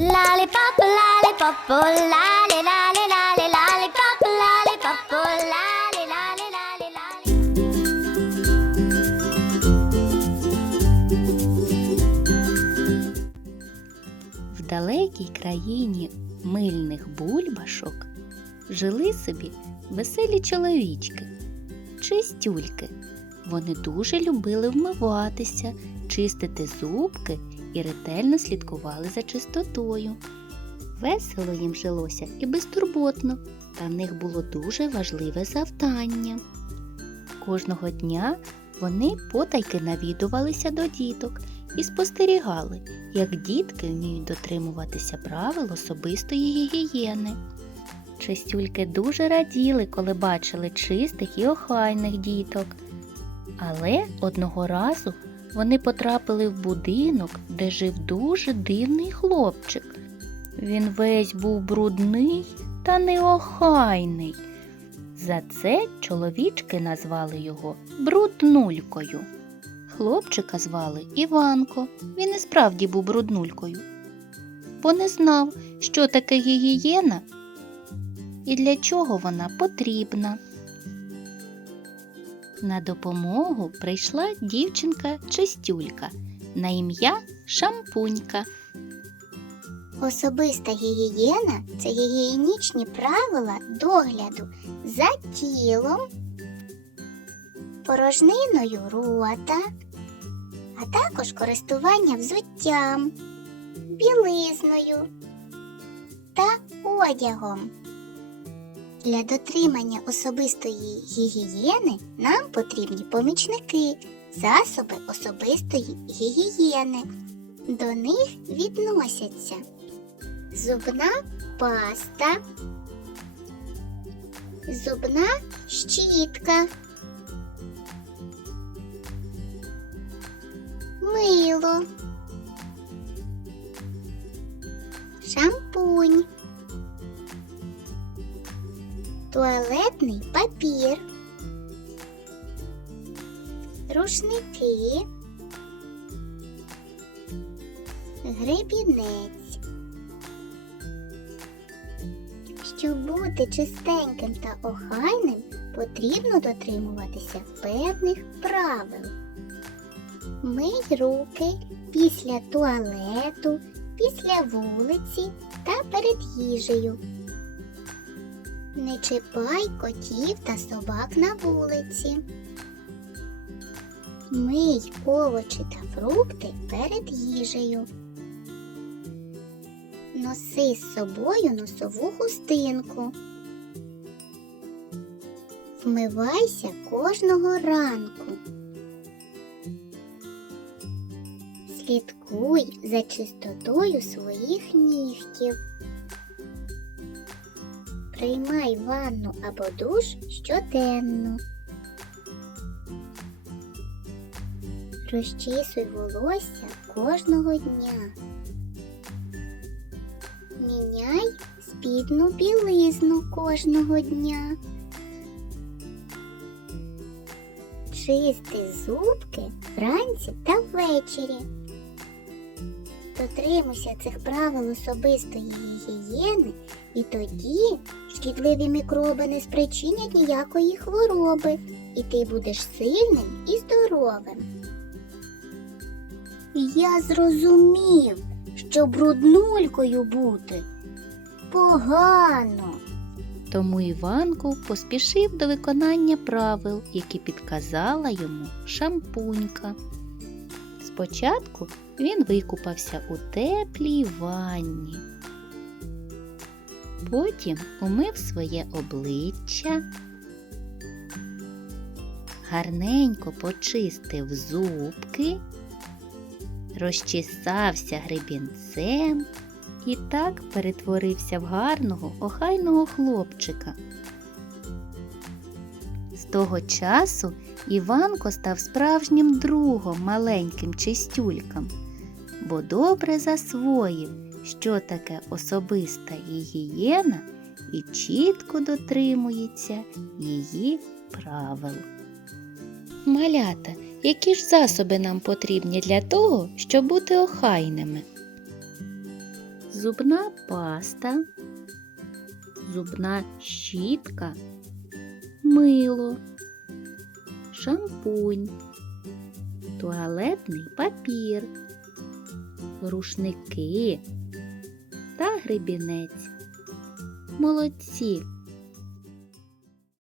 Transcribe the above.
Lollipop, lollipop, lolly, lolly, lolly, lollipop, lollipop, lolly, lolly, lolly, lolly. В далекій країні мильних бульбашок жили собі веселі чоловічки, чистюльки. Вони дуже любили вмиватися, чистити зубки і ретельно слідкували за чистотою. Весело їм жилося і безтурботно, та в них було дуже важливе завдання. Кожного дня вони потайки навідувалися до діток і спостерігали, як дітки вміють дотримуватися правил особистої гігієни. Чистюльки дуже раділи, коли бачили чистих і охайних діток. Але одного разу вони потрапили в будинок, де жив дуже дивний хлопчик. Він весь був брудний та неохайний. За це чоловічки назвали його бруднулькою. Хлопчика звали Іванко. Він і справді був бруднулькою. Бо не знав, що таке гігієна і для чого вона потрібна. На допомогу прийшла дівчинка Чистюлька на ім'я Шампунька. Особиста гігієна це гігієнічні правила догляду за тілом, порожниною рота, а також користування взуттям, білизною та одягом. Для дотримання особистої гігієни нам потрібні помічники, засоби особистої гігієни. До них відносяться зубна паста, зубна щітка, мило, шампунь, туалетний папір, рушники. Гребінець. Щоб бути чистеньким та охайним, потрібно дотримуватися певних правил. Мий руки після туалету, після вулиці та перед їжею. Не чіпай котів та собак на вулиці. Мий овочі та фрукти перед їжею. Носи з собою носову хустинку. Вмивайся кожного ранку. Слідкуй за чистотою своїх нігтів. Приймай ванну або душ щоденно. Розчісуй волосся кожного дня. Міняй спідну білизну кожного дня. Чисти зубки вранці та ввечері. Дотримуйся цих правил особистої гігієни, і тоді шкідливі мікроби не спричинять ніякої хвороби, і ти будеш сильним і здоровим. Я зрозумів, що бруднулькою бути погано. Тому Іванко поспішив до виконання правил, які підказала йому шампунька. Спочатку він викупався у теплій ванні. Потім умив своє обличчя, гарненько почистив зубки, розчесався гребінцем і так перетворився в гарного, охайного хлопчика. Того часу Іванко став справжнім другом маленьким чистюлькам, бо добре засвоїв, що таке особиста гігієна і чітко дотримується її правил. Малята, які ж засоби нам потрібні для того, щоб бути охайними? зубна паста, зубна щітка, мило, шампунь, туалетний папір, рушники та гребінець. Молодці!